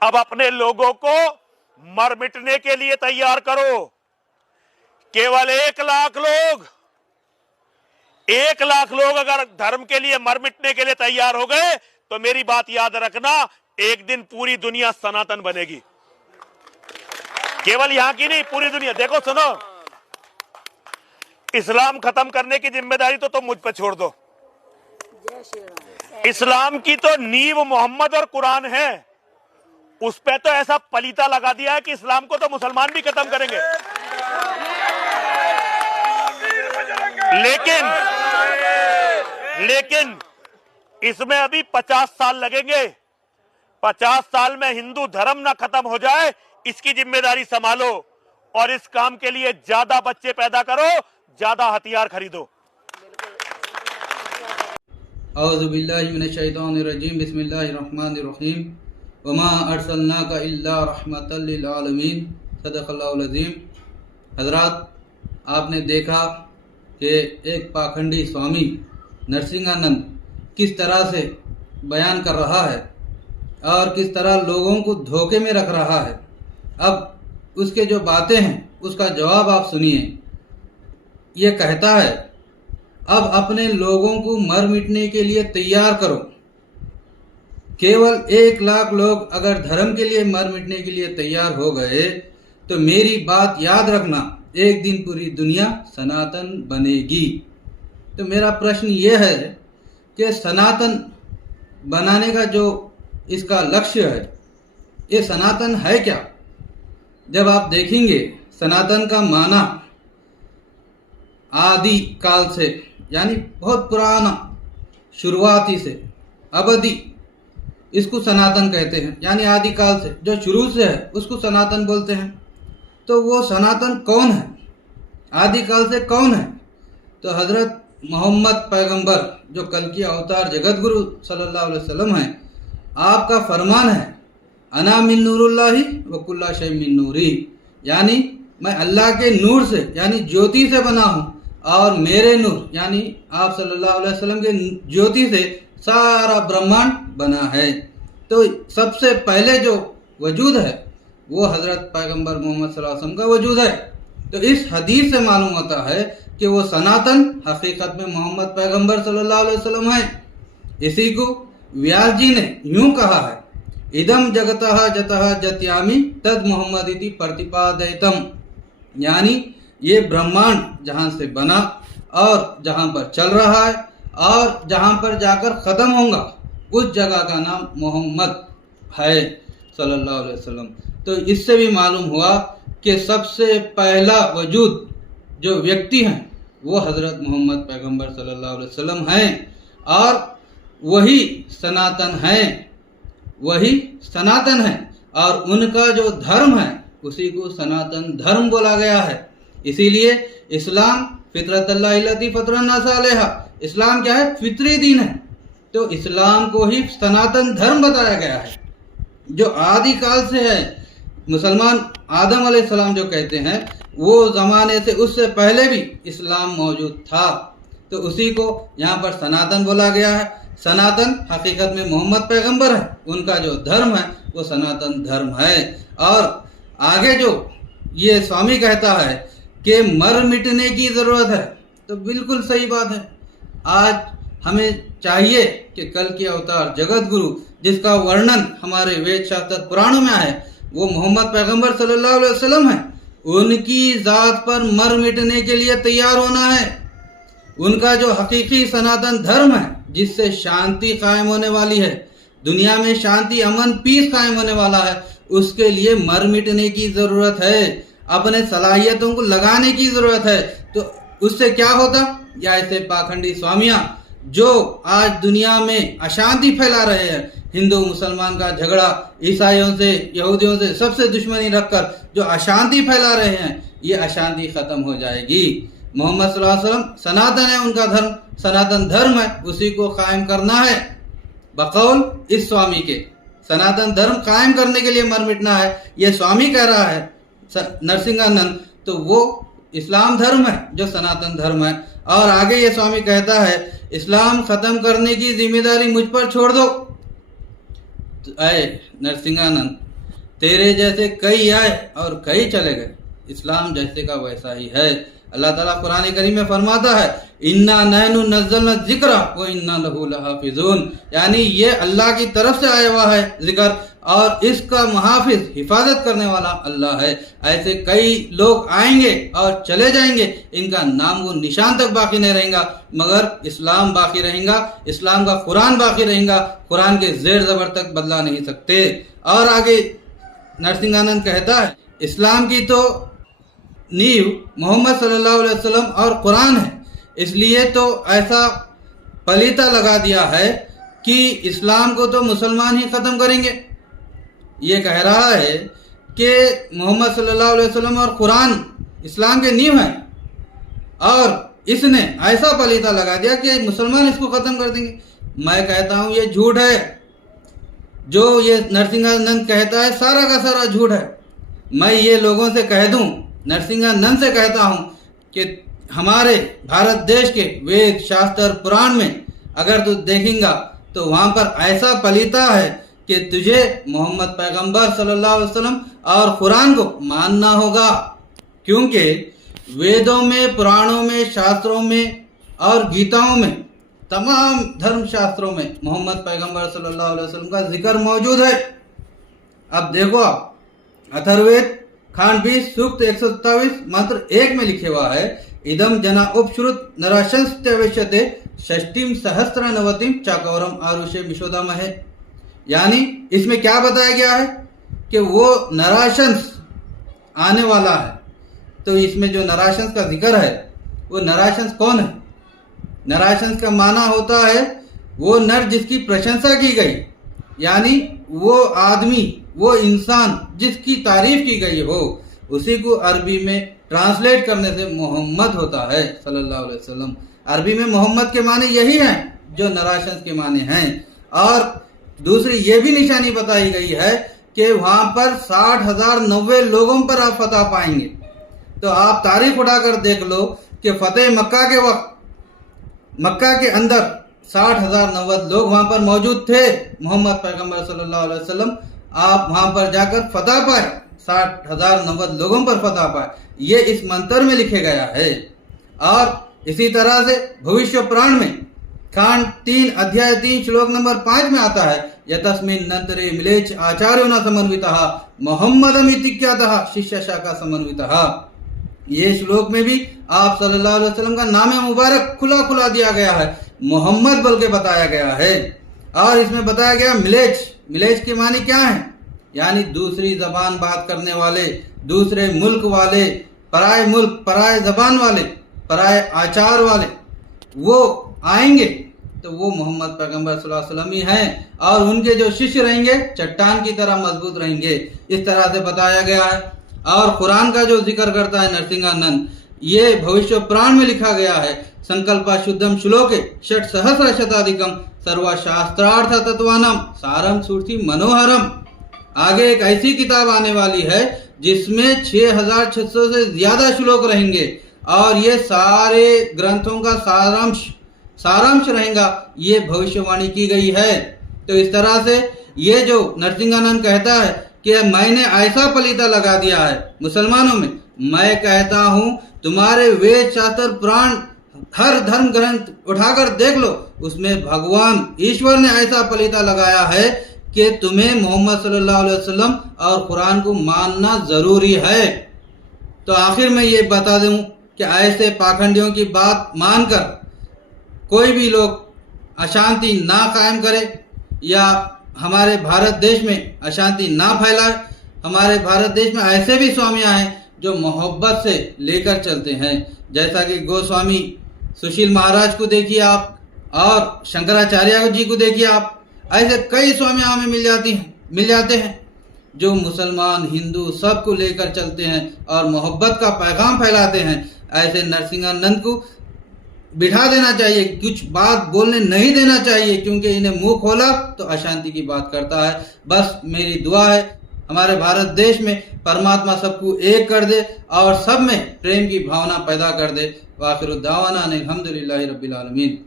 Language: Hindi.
अब अपने लोगों को मर मिटने के लिए तैयार करो। केवल 1 लाख लोग अगर धर्म के लिए मर मिटने के लिए तैयार हो गए तो मेरी बात याद रखना, एक दिन पूरी दुनिया सनातन बनेगी। केवल यहां की नहीं, पूरी दुनिया। देखो सुनो, इस्लाम खत्म करने की जिम्मेदारी तो तुम मुझ पर छोड़ दो। इस्लाम की तो नींव मोहम्मद और कुरान है, उस पे तो ऐसा पलीता लगा दिया है कि इस्लाम को तो मुसलमान भी खत्म करेंगे। लेकिन इसमें अभी 50 साल लगेंगे। 50 साल में हिंदू धर्म ना खत्म हो जाए, इसकी जिम्मेदारी संभालो और इस काम के लिए ज्यादा बच्चे पैदा करो, ज्यादा हथियार खरीदो। औज़ु बिल्लाहि मिनश शैतानिर रजीम, बिस्मिल्लाहिर रहमानिर रहीम, वमा अर्सलनाका इल्ला रहमतल लिल आलमीन, सदक़ल्लाहुल अज़ीम। हज़रात, आपने देखा कि एक पाखंडी स्वामी नरसिंहानंद किस तरह से बयान कर रहा है और किस तरह लोगों को धोखे में रख रहा है। अब उसके जो बातें हैं उसका जवाब आप सुनिए। ये कहता है, अब अपने लोगों को मर मिटने के लिए तैयार करो। केवल 1 लाख लोग अगर धर्म के लिए मर मिटने के लिए तैयार हो गए तो मेरी बात याद रखना, एक दिन पूरी दुनिया सनातन बनेगी। तो मेरा प्रश्न ये है कि सनातन बनाने का जो इसका लक्ष्य है, ये सनातन है क्या? जब आप देखेंगे सनातन का माना आदि काल से, यानी बहुत पुराना, शुरुआती से अवधि, इसको सनातन कहते हैं। यानी आदि काल से जो शुरू से है उसको सनातन बोलते हैं। तो वो सनातन कौन है? आदि काल से कौन है? तो हजरत मोहम्मद पैगंबर जो कल की अवतार जगत गुरु सल्लल्लाहु अलैहि वसल्लम हैं। आपका फरमान है, अना मिन नूरुल्लाहि व कुल्ला शै मिन नूरी, यानी मैं अल्लाह के नूर से यानी ज्योति से बना हूँ और मेरे नूर यानी आप सल्लल्लाहु अलैहि वसल्लम के ज्योति से सारा ब्रह्मांड बना है। तो सबसे पहले जो वजूद है वो हजरत पैगंबर मोहम्मद सल्लल्लाहु अलैहि वसल्लम का वजूद है। तो इस हदीस से मालूम होता है कि वो सनातन हकीकत में मोहम्मद पैगंबर सल्लल्लाहु अलैहि वसल्लम है। इसी को व्यास जी ने यूं कहा है, इदम जगतः जतः जत्यामि तद मोहम्मद इति प्रतिपादयतम, यानी ये ब्रह्मांड जहाँ से बना और जहाँ पर चल रहा है और जहाँ पर जाकर ख़त्म होगा उस जगह का नाम मोहम्मद है सल्लल्लाहु अलैहि वसल्लम। तो इससे भी मालूम हुआ कि सबसे पहला वजूद जो व्यक्ति हैं वो हज़रत मोहम्मद पैगंबर सल्लल्लाहु अलैहि वसल्लम हैं और वही सनातन हैं, वही सनातन है और उनका जो धर्म है उसी को सनातन धर्म बोला गया है। इसीलिए इस्लाम फितरतल्लाहि लती फतरन्नास अलैहा, इस्लाम क्या है? फितरी दीन है। तो इस्लाम को ही सनातन धर्म बताया गया है जो आदि काल से है। मुसलमान आदम अलैहिस्सलाम जो कहते हैं वो ज़माने से, उससे पहले भी इस्लाम मौजूद था। तो उसी को यहाँ पर सनातन बोला गया है। सनातन हकीकत में मोहम्मद पैगंबर है, उनका जो धर्म है वो सनातन धर्म है। और आगे जो ये स्वामी कहता है कि मर मिटने की ज़रूरत है, तो बिल्कुल सही बात है। आज हमें चाहिए कि कल के अवतार जगत गुरु जिसका वर्णन हमारे वेद शास्त्र पुराणों में है वो मोहम्मद पैगंबर सल्लल्लाहु अलैहि वसल्लम है। उनकी ज़ात पर मर मिटने के लिए तैयार होना है। उनका जो हकीकी सनातन धर्म है जिससे शांति कायम होने वाली है, दुनिया में शांति, अमन, पीस कायम होने वाला है, उसके लिए मर मिटने की ज़रूरत है, अपने सलाहियतों को लगाने की ज़रूरत है। तो उससे क्या होता? या ऐसे पाखंडी स्वामियाँ जो आज दुनिया में अशांति फैला रहे हैं, हिंदू मुसलमान का झगड़ा, ईसाइयों से, यहूदियों से, सबसे दुश्मनी रखकर जो अशांति फैला रहे हैं, ये अशांति खत्म हो जाएगी। मोहम्मद सल्लल्लाहु अलैहि वसल्लम सनातन है, उनका धर्म सनातन धर्म है, उसी को कायम करना है। बकौल इस स्वामी के सनातन धर्म कायम करने के लिए मर मिटना है, ये स्वामी कह रहा है नरसिंहानंद। तो वो इस्लाम धर्म है जो सनातन धर्म है। और आगे ये स्वामी कहता है, इस्लाम खत्म करने की जिम्मेदारी मुझ पर छोड़ दो। तो आए नरसिंहानंद, तेरे जैसे कई आए और कई चले गए, इस्लाम जैसे का वैसा ही है। अल्लाह ताला कुरान करीम में फरमाता है, इन्ना नहनु नज़्ज़लना ज़िक्रा व इन्ना लहू लहाफ़िज़ून, यानी ये अल्लाह की तरफ से आया हुआ है जिक्र और इसका मुहाफिज हिफाजत करने वाला अल्लाह है। ऐसे कई लोग आएंगे और चले जाएंगे, इनका नाम वो निशान तक बाकी नहीं रहेगा, मगर इस्लाम बाकी रहेगा, इस्लाम का कुरान बाकी रहेगा, कुरान के जेर ज़बर तक बदला नहीं सकते। और आगे नरसिंहानंद कहता है, इस्लाम की तो नींव मोहम्मद सल्लल्लाहु अलैहि वसल्लम और कुरान है, इसलिए तो ऐसा पलीता लगा दिया है कि इस्लाम को तो मुसलमान ही ख़त्म करेंगे। ये कह रहा है कि मोहम्मद सल्लल्लाहु अलैहि वसल्लम और कुरान इस्लाम के नींव है और इसने ऐसा पलीता लगा दिया कि मुसलमान इसको ख़त्म कर देंगे। मैं कहता हूँ ये झूठ है, जो ये नरसिंहानंद कहता है सारा का सारा झूठ है। मैं ये लोगों से कह दूं, नरसिंहानंद से कहता हूं कि हमारे भारत देश के वेद शास्त्र पुराण में अगर तू देखेगा तो वहां पर ऐसा पलीता है कि तुझे मोहम्मद पैगंबर सल्लल्लाहु अलैहि वसल्लम और कुरान को मानना होगा, क्योंकि वेदों में, पुराणों में, शास्त्रों में और गीताओं में, तमाम धर्म शास्त्रों में मोहम्मद पैगंबर सल्लल्लाहु अलैहि वसल्लम का जिक्र मौजूद है। अब देखो आप, अथर्ववेद खंड 20 सूक्त 127 मंत्र 1 में लिखे हुआ है, इदम जना उपश्रुत नराशंस्त्यवेश्यते षष्टिम सहस्त्र नवतिम चाकौरम आरुषे विशोदाम है। यानी इसमें क्या बताया गया है कि वो नराशंस आने वाला है। तो इसमें जो नराशंस का जिक्र है, वो नराशंस कौन है? नराशंस का माना होता है वो नर जिसकी प्रशंसा की गई, यानी वो आदमी, वो इंसान जिसकी तारीफ की गई हो, उसी को अरबी में ट्रांसलेट करने से मोहम्मद होता है सल्लल्लाहु अलैहि वसल्लम। अरबी में मोहम्मद के माने यही हैं जो नराशंस के माने हैं। और दूसरी ये भी निशानी बताई गई है कि वहां पर 60,090 लोगों पर आप फतह पाएंगे। तो आप तारीख उठाकर देख लो कि फतेह मक्का के वक्त मक्का के अंदर 60,090 लोग वहां पर मौजूद थे, मोहम्मद पैगंबर सल्लल्लाहु अलैहि वसल्लम आप वहां पर जाकर फतह पाए, 60,090 लोगों पर फतह पाए, ये इस मंत्र में लिखे गया है। और इसी तरह से भविष्य पुराण में खंड 3 अध्याय 3 श्लोक नंबर 5 में आता है, यतस्मिन् नन्तरे मिलेच आचार्यो न समन्वितः मोहम्मदमित्यादः शिष्य शाखा समन्वितः। ये श्लोक में भी आप सल्लल्लाहु अलैहि वसल्लम का नाम मुबारक खुला खुला दिया गया है, मोहम्मद बोल के बताया गया है। और इसमें बताया गया मिलेच, मिलेच के मानी क्या है? यानी दूसरी जबान बात करने वाले, दूसरे मुल्क वाले, पराए मुल्क, पराए जबान वाले, पराए आचार वाले, वो आएंगे तो वो मोहम्मद पैगंबर सल्लल्लाहु अलैहि वसल्लम ही हैं और उनके जो शिष्य रहेंगे चट्टान की तरह मजबूत रहेंगे, इस तरह से बताया गया है। और कुरान का जो जिक्र करता है नरसिंहानंद, ये भविष्य पुराण में लिखा गया है, संकल्पा शुद्धम श्लोके षट सहस्र शताधिकम सर्वशास्त्रार्थ तत्वानम सारम सुर्थी मनोहरम। आगे एक ऐसी किताब आने वाली है जिसमें 6,600 से ज्यादा श्लोक रहेंगे और ये सारे ग्रंथों का सारांश रहेगा, ये भविष्यवाणी की गई है। तो इस तरह से ये जो नरसिंहानंद कहता है कि मैंने ऐसा पलीता लगा दिया है मुसलमानों में, मैं कहता हूं तुम्हारे वेद शास्त्र पुराण हर धर्म ग्रंथ उठाकर देख लो, उसमें भगवान ईश्वर ने ऐसा पलीता लगाया है कि तुम्हें मोहम्मद सल्लल्लाहु अलैहि वसल्लम और कुरान को मानना जरूरी है। तो आखिर में ये बता दूं कि ऐसे पाखंडियों की बात मानकर कोई भी लोग अशांति ना कायम करे या हमारे भारत देश में अशांति ना फैलाए। हमारे भारत देश में ऐसे भी स्वामियां हैं जो मोहब्बत से लेकर चलते हैं, जैसा कि गोस्वामी सुशील महाराज को देखिए आप और शंकराचार्य जी को देखिए आप, ऐसे कई स्वामियां हमें मिल जाते हैं जो मुसलमान हिंदू सबको लेकर चलते हैं और मोहब्बत का पैगाम फैलाते हैं। ऐसे नरसिंहानंद को बिठा देना चाहिए, कुछ बात बोलने नहीं देना चाहिए, क्योंकि इन्हें मुंह खोला तो अशांति की बात करता है। बस मेरी दुआ है हमारे भारत देश में परमात्मा सबको एक कर दे और सब में प्रेम की भावना पैदा कर दे। वाखिर दावाना अनिल हम्दुलिल्लाहि रब्बिल आलमीन।